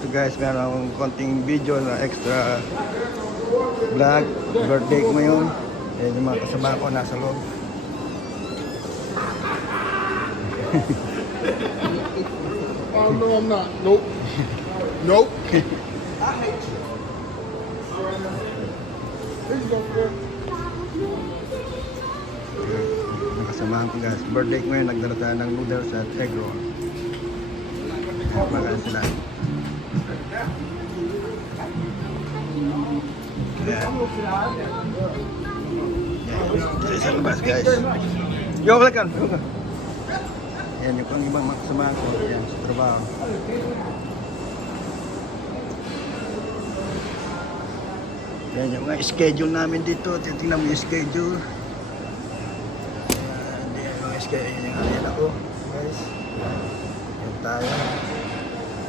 So guys, meron akong konting video na extra vlog. Birthday ko ngayon. Yan yung mga kasama ko nasa loob. Oh no, I'm not. Nope. Nope. Please don't forget. Nakasamahan ko guys. Birthday ko ngayon, nagdala tayo ng noodles at egg roll. Makain sila. Yan. Yan. Sa labas guys. Yo, welcome. Yan yung pang ibang makasamahan ko. Yan, sa trabaho. Yan yung mga schedule namin dito. Titingnan mo yung schedule. Yan yung schedule. Yan yung alin ako. Guys. Yan tayo.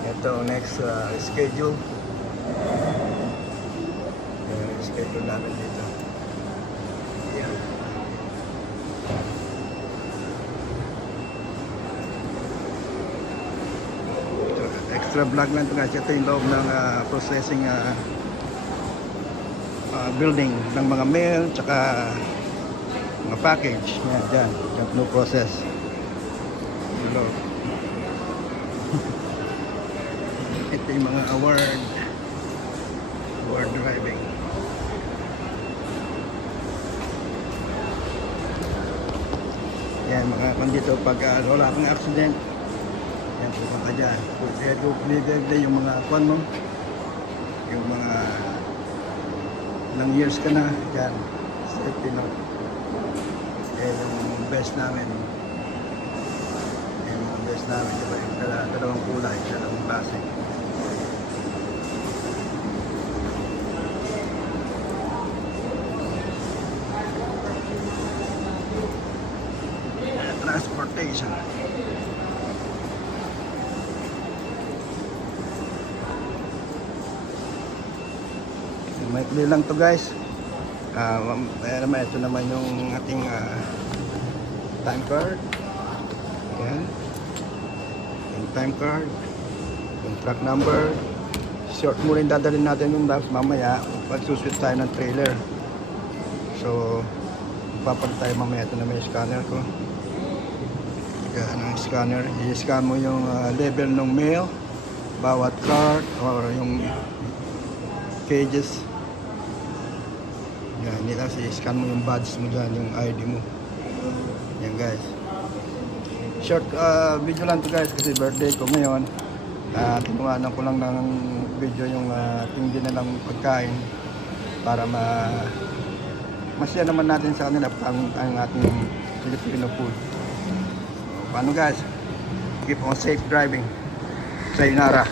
Ito ang next schedule. Yan yung schedule namin dito. Yan. Extra vlog lang ito guys. Ito yung loob ng processing building ng mga mail tsaka mga package. Yan, dyan. Yung blue process. Hello. Ito yung mga award driving. Yan, mga kandito pag wala kang accident. Yan, pupunta dyan. Pwede yung mga kwan mo. Yung mga ilang years ka na dyan. Safety note. Yan yung best namin. Yan yung best namin. Diba? Yung dalawang kulay, dalawang klase. Transportation. Maikli lang to guys. Ito naman yung ating time card. Yan. Yung time card. Yung truck number. Short mo rin dadalhin natin yung maps mamaya pag suswitch tayo ng trailer. So, papalit tayo mamaya. Ito na may scanner ko. Yan ang scanner. I-scan mo yung level ng mail. Bawat card or yung cages. Yan, hindi lang i-scan mo yung badge mo dyan, yung ID mo. Yan guys. Short video lang to guys kasi birthday ko ngayon. Tinuwanan ko lang ng video yung ating dinalang pagkain para masya naman natin sa kanila ang ating Filipino food. So, paano guys? Keep on safe driving. Sayonara.